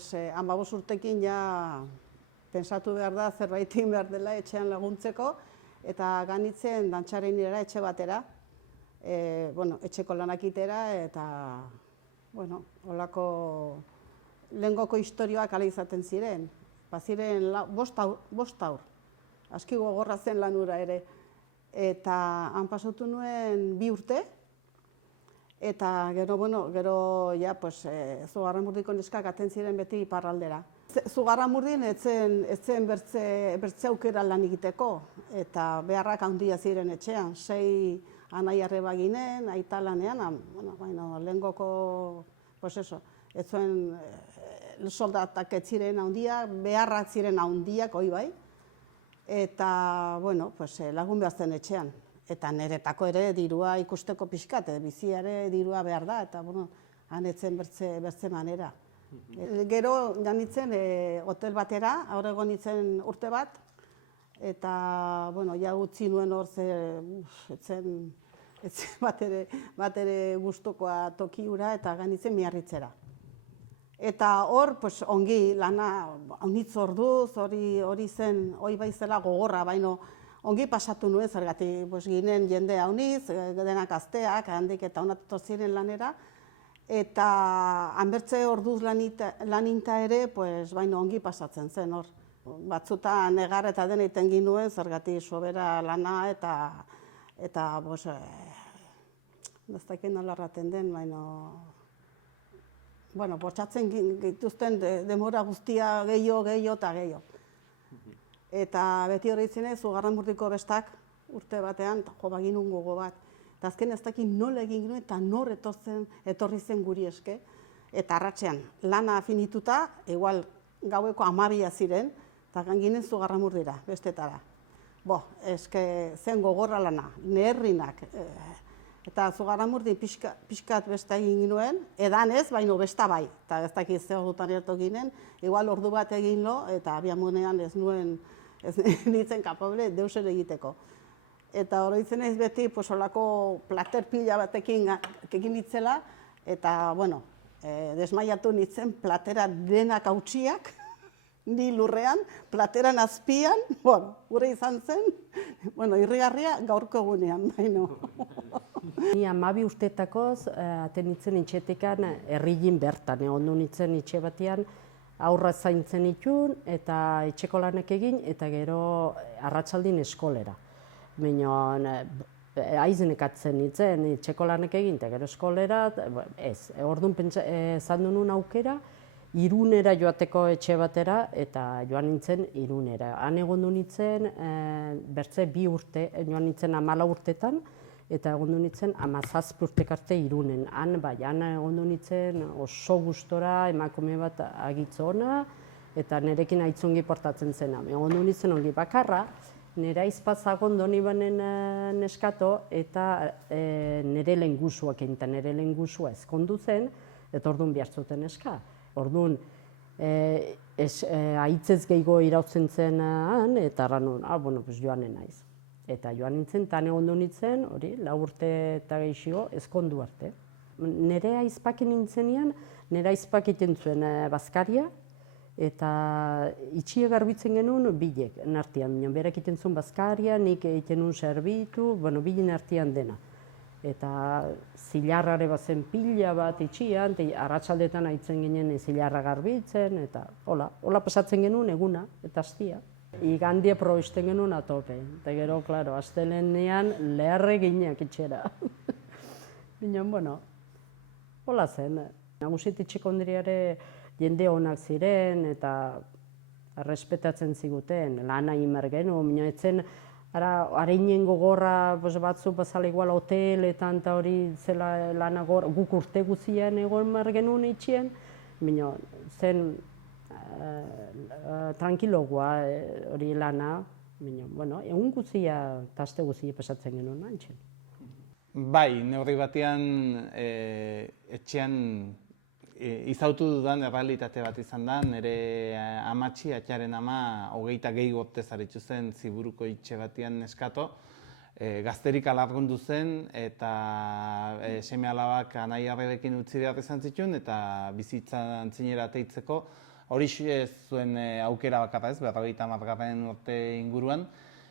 pues 15 urtekin ja pentsatu behar da zerbait egin behar dela etxean laguntzeko, eta ganitzen dantxarenera etxe batera, etxeko lanak itera, eta holako lehengoko istorioak ala izaten ziren. Baziren 5 haur, aski gogorra zen lanura ere. Eta han pasatu nuen 2 urte, eta gero Zugarramurdiko neskak aten ziren beti iparraldera. Zugarramurdin ez zen bertze aukera lan egiteko, eta beharrak handia ziren etxean. 6 anai arreba ginen, aita lanean, lehengoko, ez zuen soldatak ez ziren handiak, beharrak ziren handiak, hoi bai, eta, lagun behar zen etxean. Eta niretako ere dirua ikusteko pixkat, biziare dirua behar da, eta, han etzen bertze manera. Gero, janitzen hotel batera, aurrego nintzen urte bat, eta, ja utzi nuen hor etzen bat ere gustukoa toki hura, eta ganitzen Miarritzera. Eta hor, ongi lana, onitz orduz, hori zen, hori baizela gogorra, baino ongi pasatu nuen, zergatik ginen jende hauniz, denak gazteak, handik eta honat ziren lanera, eta hanbertze orduz laninta ere, baino ongi pasatzen zen hor. Batzutan negar eta den egiten ginuen, zergatik sobera lana eta ez dakit nola erraten den, baino bortxatzen gituzten demora guztia gehiago eta gehiago. Eta beti hori zinez, Zugarramurdiko bestak urte batean, baginun gogo bat. Eta azken ez dakit nola egin ginen eta nor etorri zen guri eske. Eta arratsean, lana finituta, igual gaueko 12 ziren, eta ginen Zugarramurdira, bestetara. Eske zen gogorra lana, neherrinak. Eta Zugarramurdin pixkat besta egin ginen, edan ez, baino besta bai. Eta ez dakit ze ordutan ertu ginen, igual ordu bat egin lo, eta abiamunean ez nintzen kapable deus ere egiteko. Eta hori zen ez beti, holako plater pila batekin egin nitzela, eta, desmaiatu nintzen platera denak hautsiak, ni lurrean, plateran azpian, gure izan zen, irrigarria gaurko egunean, baino. Ni 12 urtetakoz, aten nintzen itxetekan herrigin bertan, egon nintzen itxe batean, aurra zaintzen itun, eta etxeko lanak egin, eta gero arratsaldin eskolera. Baina, aizenekatzen nintzen, etxeko lanak egin, eta gero eskolera, ez. Orduan zan duen aukera, Irunera joateko etxe batera, eta joan nintzen Irunera. Han egon nintzen, bertze 2 urte, joan nintzen 14 urtetan, eta egon nintzen 17 urtek arte Irunen. Han egon nintzen oso gustora, emakume bat agitzona, eta nirekin aitzungi portatzen zena. Egon nintzen ongi bakarra, nire aizpazagon doni banen neskato, eta nire lehengusuak egin, eta nire lehengusua ezkondu zen, eta orduan behartzuten neska. Orduan, aitzez gehiago irautzen zen han, eta arranun, joanen naiz. Eta joan nintzen, eta egon nintzen, 4 urte eta gehiago, ezkondu arte. Nire aizpak nintzenean, nire aizpak egiten zuen bazkaria, eta itxie garbitzen genuen bilek nartian. Berak egiten zuen bazkaria, nik egiten nuen serbitu, bilen artean dena. Eta zilarrare bazen pila bat itxian, arratsaldetan aitzen ginen zilarra garbitzen, eta hola pasatzen genuen eguna, eta astia. Igandia probisten genuen atope, eta gero, klaro, astelenean leharre gineak itxera. Baina, hola zen. Nagusit itxekondriare jende honak ziren, eta errespetatzen ziguten, lana imer genuen, baina etzen, hareinen gogorra batzu bazala igual hoteletan eta hori zela lana guk urte guzian egon mar genuen itxien, baina zen tranquilogoa hori lana, baina egun guzia eta aste guzia pasatzen genuen mantxen. Bai, neurri batean etxean izautu dudan errealitate bat izan da, nire amatxi, atxaren ama, 20 gehi urte zaritzu zen Ziburuko itxe batean neskato, gazterik alargundu zen eta seme alabak anai arrebekin utzi behar izan zituen eta bizitza antzinera teitzeko hori zuen aukera bakarra ez, 50. urte inguruan,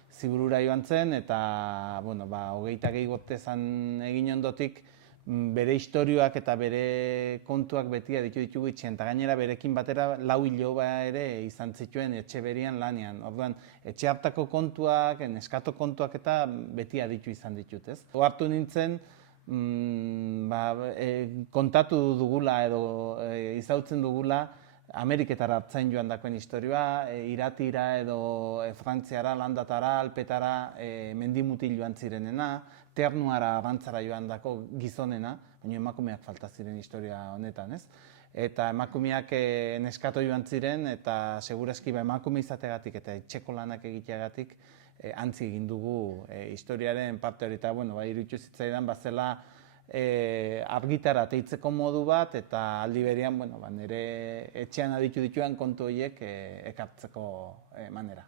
Ziburura joan zen eta, bueno, 22 urte zan egin ondotik bere istorioak eta bere kontuak beti aditu ditugu itxean, eta gainera berekin batera 4 iloba ere izan zituen etxe berian lanean. Orduan, etxe hartako kontuak, neskato kontuak eta beti aditu izan ditut, ez? Ohartu nintzen, kontatu dugula edo izautzen dugula Ameriketara hartzain joan dakoen istorioa, Iratira edo Frantziara, Landatara, Alpetara mendimutil joan zirenena, Ternuara, Arrantzara joan dako gizonena, baina emakumeak falta ziren historia honetan, ez? Eta emakumeak neskato joan ziren eta segurazki emakume izategatik eta etxeko lanak egiteagatik antzi egin dugu historiaren parte hori. Eta, bueno, iruditu zitzaidan bazela argitara teitzeko modu bat eta aldi berean, bueno, nire etxean aditu dituen kontu horiek ekartzeko manera.